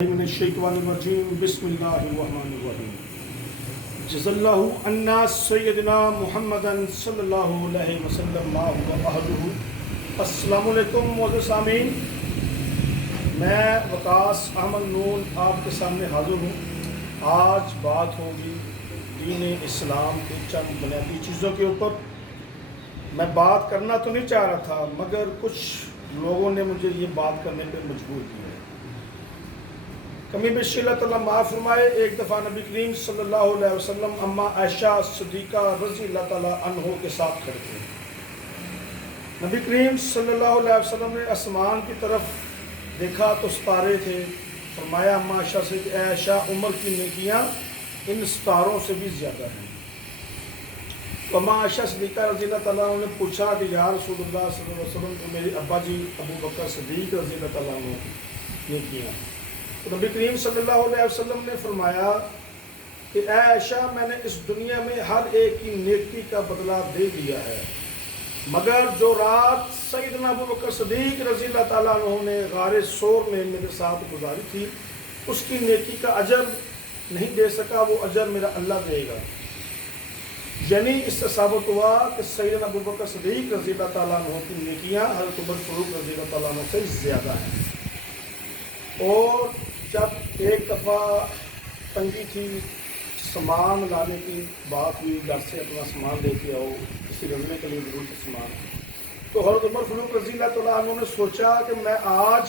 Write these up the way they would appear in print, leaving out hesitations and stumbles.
من الشیطان الرجیم بسم اللہ الرحمن الرحیم جزاللہ عنا سیدنا محمدا صلی اللہ علیہ وسلم وآلہ. السلام علیکم معزز سامعین، میں وقاص احمد نون آپ کے سامنے حاضر ہوں. آج بات ہوگی دین اسلام کے چند بنیادی چیزوں کے اوپر. میں بات کرنا تو نہیں چاہ رہا تھا، مگر کچھ لوگوں نے مجھے یہ بات کرنے پہ مجبور کیا ہے. کمی بیشی اللہ تعالیٰ معاف فرمائے. ایک دفعہ نبی کریم صلی اللہ علیہ وسلم اما عائشہ صدیقہ رضی اللہ تعالیٰ عنہ کے ساتھ کھڑے تھے. نبی کریم صلی اللہ علیہ وسلم نے آسمان کی طرف دیکھا تو ستارے تھے. فرمایا اما عائشہ سے کہ اے عائشہ، عمر کی نیکیاں ان ستاروں سے بھی زیادہ ہیں. تو اما عائشہ صدیقہ رضی اللہ تعالیٰ عنہ نے پوچھا کہ یا رسول اللہ صلی اللہ علیہ وسلم، تو میرے ابا جی ابو بکر صدیق رضی اللہ تعالیٰ عنہ نیکیاں. تو نبی کریم صلی اللہ علیہ وسلم نے فرمایا کہ اے عائشہ، میں نے اس دنیا میں ہر ایک کی نیکی کا بدلہ دے دیا ہے، مگر جو رات سیدنا ابو بکر صدیق رضی اللہ تعالیٰ عنہ نے غار ثور میں میرے ساتھ گزاری تھی، اس کی نیکی کا اجر نہیں دے سکا، وہ اجر میرا اللہ دے گا. یعنی اس سے ثابت ہوا کہ سیدنا ابو بکر صدیق رضی اللہ تعالیٰ عنہ کی نیکیاں حضرت عمر فاروق رضی اللہ تعالیٰ عنہ سے زیادہ ہیں. اور جب ایک دفعہ تنگی تھی، سامان لانے کی بات ہوئی، گھر سے اپنا سامان لے کے آؤ، کسی رضنے کے لیے ضرورت ہے سامان، تو حضرت عمر فاروق رضی اللہ تعالیٰ عنہ نے سوچا کہ میں آج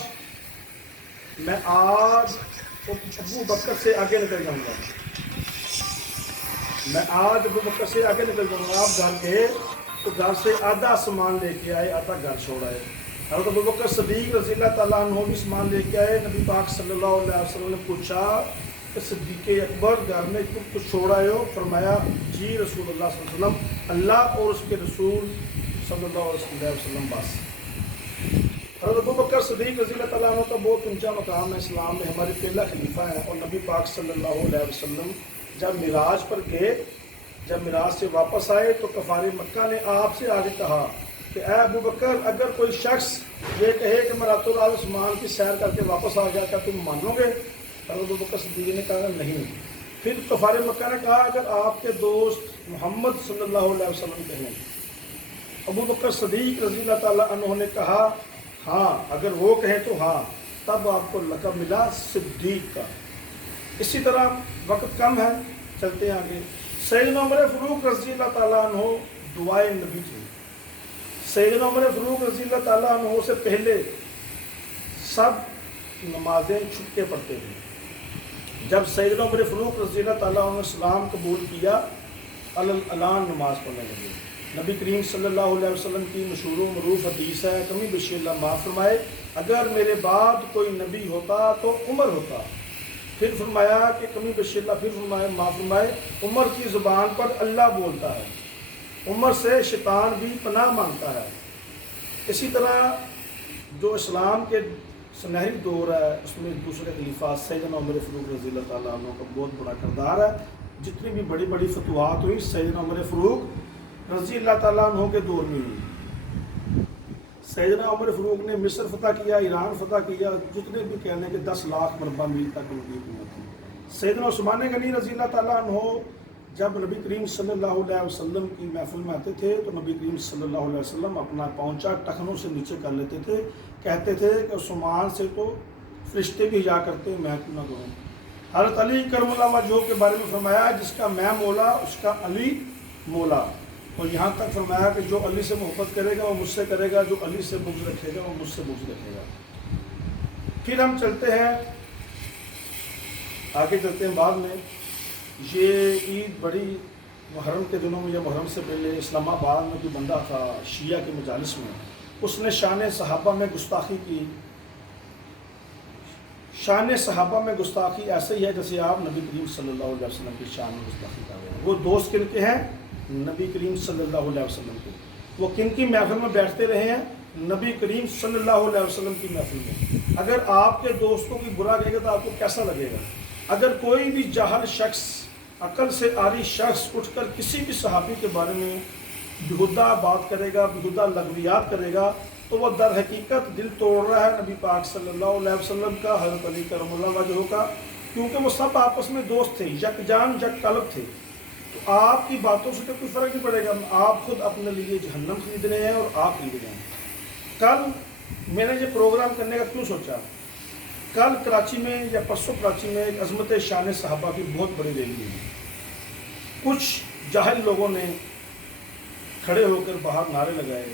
ابو بکر سے آگے نکل جاؤں گا. میں آج ابو بکر سے آگے نکل جاؤں گا. آپ گھر گئے تو گھر سے آدھا سامان لے کے آئے، آدھا گھر چھوڑ آئے. حضرت ابو بکر صدیق رضی اللہ تعالیٰ عنہ بھی سامان لے کے آئے. نبی پاک صلی اللہ علیہ وسلم نے پوچھا کہ صدیق اکبر گھر میں کچھ چھوڑ آئے ہو؟ فرمایا جی رسول اللہ صلی اللہ علیہ وسلم، اللہ اور اس کے رسول صلی اللہ علیہ وسلم بس. حضرت ابو بکر صدیق رضی اللہ تعالیٰ عنہ کا بہت اونچا مقام ہے اسلام میں، ہمارے پہلا خلیفہ ہیں. اور نبی پاک صلی اللہ علیہ وسلم جب معراج پر گئے، جب معراج سے واپس آئے تو کفار مکہ نے آپ سے آگے کہا کہ اے ابو بکر، اگر کوئی شخص یہ کہے کہ میں راتوں رات آسمان کی سیر کر کے واپس آ گیا، کیا تم مانو گے؟ حضرت ابو بکر صدیق نے کہا نہیں. پھر کفار مکہ نے کہا اگر آپ کے دوست محمد صلی اللہ علیہ وسلم کہیں. ابو بکر صدیق رضی اللہ تعالیٰ عنہ نے کہا ہاں، اگر وہ کہیں تو ہاں. تب آپ کو لقب ملا صدیق کا. اسی طرح وقت کم ہے، چلتے ہیں آگے. سیدنا عمر فاروق رضی اللہ تعالیٰ عنہ دعائے نبی تھے. سیدنا عمر فاروق رضی اللہ تعالیٰ عنہ سے پہلے سب نمازیں چھپ کے پڑھتے تھے. جب سیدنا عمر فاروق رضی اللہ تعالیٰ عنہ نے اسلام قبول کیا، اعلان نماز پڑھنے لگے. نبی کریم صلی اللہ علیہ وسلم کی مشہور و معروف حدیث ہے، کمی بیشی اللہ معاف فرمائے، اگر میرے بعد کوئی نبی ہوتا تو عمر ہوتا. پھر فرمایا کہ کمی بیشی اللہ پھر فرمائے معاف فرمائے، عمر کی زبان پر اللہ بولتا ہے، عمر سے شیطان بھی پناہ مانگتا ہے. اسی طرح جو اسلام کے سنہری دور ہے، اس میں دوسرے خلیفہ سیدنا عمر فاروق رضی اللہ تعالیٰ عنہ کا بہت بڑا کردار ہے. جتنی بھی بڑی بڑی فتوحات ہوئی سیدنا عمر فاروق رضی اللہ تعالیٰ عنہ کے دور میں ہوئی. سیدنا عمر فاروق نے مصر فتح کیا، ایران فتح کیا، جتنے بھی کہنے کہ 10 لاکھ مربع میل تک ان کی حکومت تھی. سیدنا عثمان غنی رضی اللہ تعالیٰ عنہ جب نبی کریم صلی اللہ علیہ وسلم کی محفل میں آتے تھے تو نبی کریم صلی اللہ علیہ وسلم اپنا پہنچا ٹخنوں سے نیچے کر لیتے تھے. کہتے تھے کہ عثمان سے تو فرشتے بھی جا کرتے، میں کیوں نہ کروں. حضرت علی کرم اللہ وجہہ کے بارے میں فرمایا جس کا میں مولا اس کا علی مولا. اور یہاں تک فرمایا کہ جو علی سے محبت کرے گا وہ مجھ سے کرے گا، جو علی سے بغض رکھے گا وہ مجھ سے بغض رکھے گا. پھر ہم چلتے ہیں آگے، چلتے ہیں بعد میں. یہ عید بڑی محرم کے دنوں میں یا محرم سے پہلے اسلام آباد میں جو بندہ تھا شیعہ کے مجالس میں، اس نے شان صحابہ میں گستاخی کی. شان صحابہ میں گستاخی ایسے ہی ہے جیسے آپ نبی کریم صلی اللہ علیہ وسلم کی شان میں گستاخی کر رہے ہیں. وہ دوست کن کے ہیں؟ نبی کریم صلی اللہ علیہ وسلم کے. وہ کن کی محفل میں بیٹھتے رہے ہیں؟ نبی کریم صلی اللہ علیہ وسلم کی محفل میں. اگر آپ کے دوستوں کی برا کہے گا تو آپ کو کیسا لگے گا؟ اگر کوئی بھی جاہل شخص، عقل سے عاری شخص اٹھ کر کسی بھی صحابی کے بارے میں بیہودہ بات کرے گا، بیہودہ لغویات کرے گا، تو وہ در حقیقت دل توڑ رہا ہے نبی پاک صلی اللہ علیہ وسلم کا، حضرت علی کرم اللہ وجہہ کا، کیونکہ وہ سب آپس میں دوست تھے، یک جان یک قلب تھے۔ تو آپ کی باتوں سے تو کوئی فرق نہیں پڑے گا، آپ خود اپنے لیے جہنم خرید رہے ہیں اور آپ خرید رہے ہیں۔ کل میں نے یہ پروگرام کرنے کا کیوں سوچا، کل کراچی میں یا پرسوں کراچی میں ایک عظمت شان صحابہ کی بہت بڑی ریلی ہوئی۔ کچھ جاہل لوگوں نے کھڑے ہو کر باہر نعرے لگائے،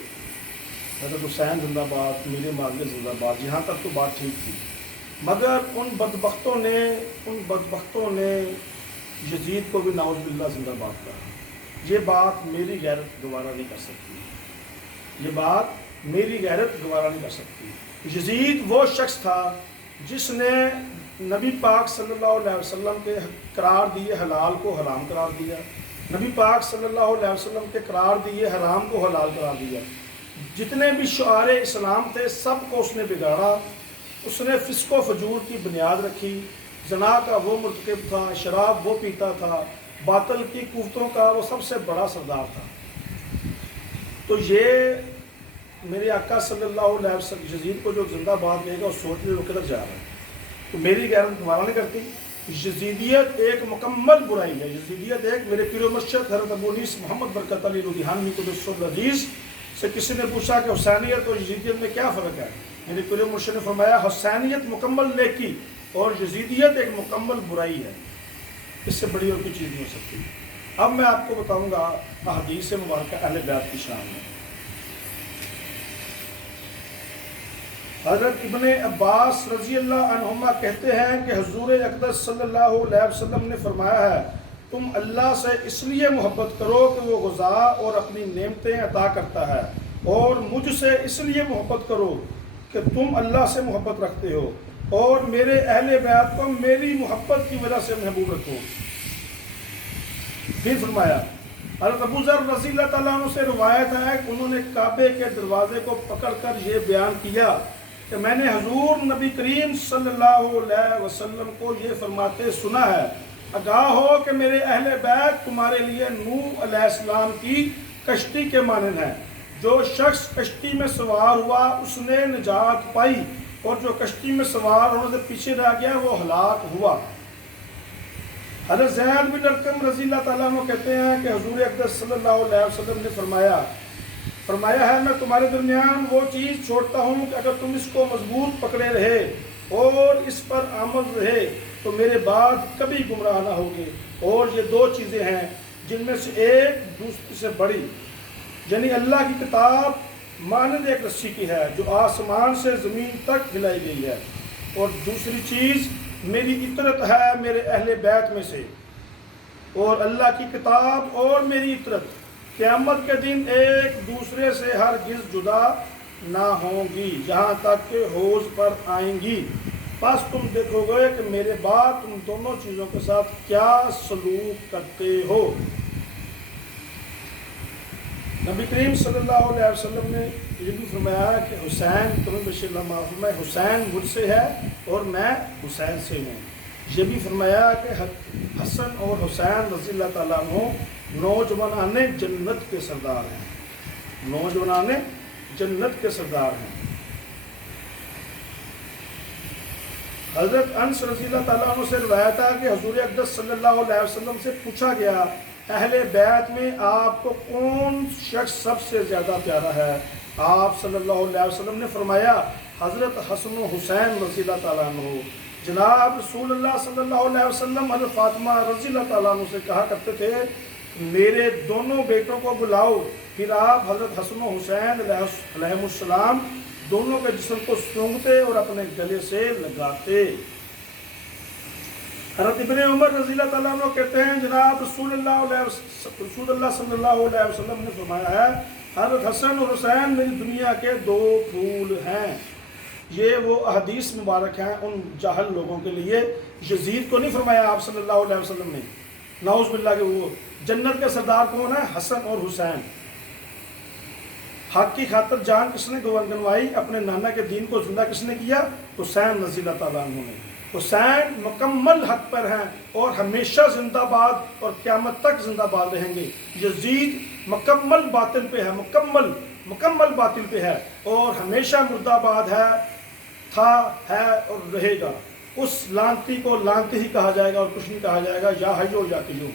حضرت حسین زندہ باد، میرے معاویہ زندہ باد، یہاں تک تو بات ٹھیک تھی، مگر ان بدبختوں نے یزید کو بھی نعوذ باللہ زندہ باد کہا۔ یہ بات میری غیرت گوارا نہیں کر سکتی، یہ بات میری غیرت گوارا نہیں کر سکتی۔ یزید وہ شخص تھا جس نے نبی پاک صلی اللہ علیہ وسلم کے قرار دیے حلال کو حرام قرار دیا، نبی پاک صلی اللہ علیہ وسلم کے قرار دیے حرام کو حلال قرار دیا۔ جتنے بھی شعار اسلام تھے سب کو اس نے بگاڑا، اس نے فسق و فجور کی بنیاد رکھی، زنا کا وہ مرتکب تھا، شراب وہ پیتا تھا، باطل کی قوتوں کا وہ سب سے بڑا سردار تھا۔ تو یہ میرے آقا صلی اللہ علیہ وسلم یزید کو جو زندہ باد لے گا اس سوچ میں وہ کدھر جا رہا ہے، تو میری غیرت گوارا نہیں کرتی۔ یزیدیت ایک مکمل برائی ہے، یزیدیت ایک، میرے پیر و مرشد حضرت ابو انیس محمد برکت علی رودیہانی قدس العزیز سے کسی نے پوچھا کہ حسینیت اور یزیدیت میں کیا فرق ہے، میرے پیر و مرشد نے فرمایا حسینیت مکمل نیکی اور یزیدیت ایک مکمل برائی ہے، اس سے بڑی اور کوئی چیز نہیں ہو سکتی۔ اب میں آپ کو بتاؤں گا احادیث مبارکہ اہل بیت کی شان میں۔ حضرت ابن عباس رضی اللہ عنہما کہتے ہیں کہ حضور اقدس صلی اللہ علیہ وسلم نے فرمایا ہے تم اللہ سے اس لیے محبت کرو کہ وہ غذا اور اپنی نعمتیں عطا کرتا ہے، اور مجھ سے اس لیے محبت کرو کہ تم اللہ سے محبت رکھتے ہو، اور میرے اہل بیت کو میری محبت کی وجہ سے محبوب رکھو۔ پھر فرمایا حضرت ابو ذر رضی اللہ تعالیٰ عنہ سے روایت ہے کہ انہوں نے کعبے کے دروازے کو پکڑ کر یہ بیان کیا کہ میں نے حضور نبی کریم صلی اللہ علیہ وسلم کو یہ فرماتے سنا ہے، آگاہ ہو کہ میرے اہل بیت تمہارے لیے نوح علیہ السلام کی کشتی کے مانند ہے، جو شخص کشتی میں سوار ہوا اس نے نجات پائی، اور جو کشتی میں سوار ہونے سے پیچھے رہ گیا وہ ہلاک ہوا۔ حضرت زید بن ارقم رضی اللہ تعالیٰ عنہ کہتے ہیں کہ حضور اقدس صلی اللہ علیہ وسلم نے فرمایا ہے میں تمہارے درمیان وہ چیز چھوڑتا ہوں کہ اگر تم اس کو مضبوط پکڑے رہے اور اس پر عمل رہے تو میرے بعد کبھی گمراہ نہ ہوگے، اور یہ دو چیزیں ہیں جن میں سے ایک دوسری سے بڑی، یعنی اللہ کی کتاب مانند ایک رسی کی ہے جو آسمان سے زمین تک پھیلائی گئی ہے، اور دوسری چیز میری اطرت ہے میرے اہل بیت میں سے، اور اللہ کی کتاب اور میری اطرت قیامت کے دن ایک دوسرے سے ہرگز جدا نہ ہوں گی جہاں تک کہ حوض پر آئیں گی، بس تم دیکھو گے کہ میرے بعد تم دونوں چیزوں کے ساتھ کیا سلوک کرتے ہو۔ نبی کریم صلی اللہ علیہ وسلم نے یہ بھی فرمایا کہ حسین تمہیں بشیر اللہ معاف، میں حسین مجھ سے ہے اور میں حسین سے ہوں۔ یہ بھی فرمایا کہ حسن اور حسین رضی اللہ تعالیٰ عنہ نوجوانان جنت کے سردار ہیں، نوجوانان جنت کے سردار ہیں۔ حضرت انس رضی اللہ تعالیٰ عنہ سے روایت ہے کہ حضور اقدس صلی اللہ علیہ وسلم سے پوچھا گیا اہل بیت میں آپ کو کون شخص سب سے زیادہ پیارا ہے؟ آپ صلی اللہ علیہ وسلم نے فرمایا حضرت حسن و حسین رضی اللہ تعالیٰ عنہ۔ جناب رسول اللہ صلی اللہ علیہ وسلم حضرت فاطمہ رضی اللہ تعالیٰ عنہ سے کہا کرتے تھے میرے دونوں بیٹوں کو بلاؤ، پھر آپ حضرت حسن و حسین علیہ السلام دونوں کے جسم کو سونگھتے اور اپنے گلے سے لگاتے۔ حضرت ابن عمر رضی اللہ تعالیٰ عنہ کہتے ہیں جناب رسول اللہ صلی اللہ علیہ وسلم نے فرمایا ہے حضرت حسن اور حسین میری دنیا کے دو پھول ہیں۔ یہ وہ احادیث مبارک ہیں ان جاہل لوگوں کے لیے۔ یزید کو نہیں فرمایا آپ صلی اللہ علیہ وسلم نے، نعوذ باللہ کہ وہ جنت کے سردار کون ہے؟ حسن اور حسین۔ حق کی خاطر جان کس نے گنوائی؟ اپنے نانا کے دین کو زندہ کس نے کیا؟ حسین رضی اللہ تعالیٰ عنہ نے۔ حسین مکمل حق پر ہیں اور ہمیشہ زندہ باد اور قیامت تک زندہ باد رہیں گے۔ یزید مکمل باطل پہ ہے، مکمل، مکمل باطل پہ ہے اور ہمیشہ مرداباد ہے، تھا، ہے اور رہے گا۔ اس لانتی کو لانتی ہی کہا جائے گا اور کچھ نہیں کہا جائے گا، یا حیو یا قیوم۔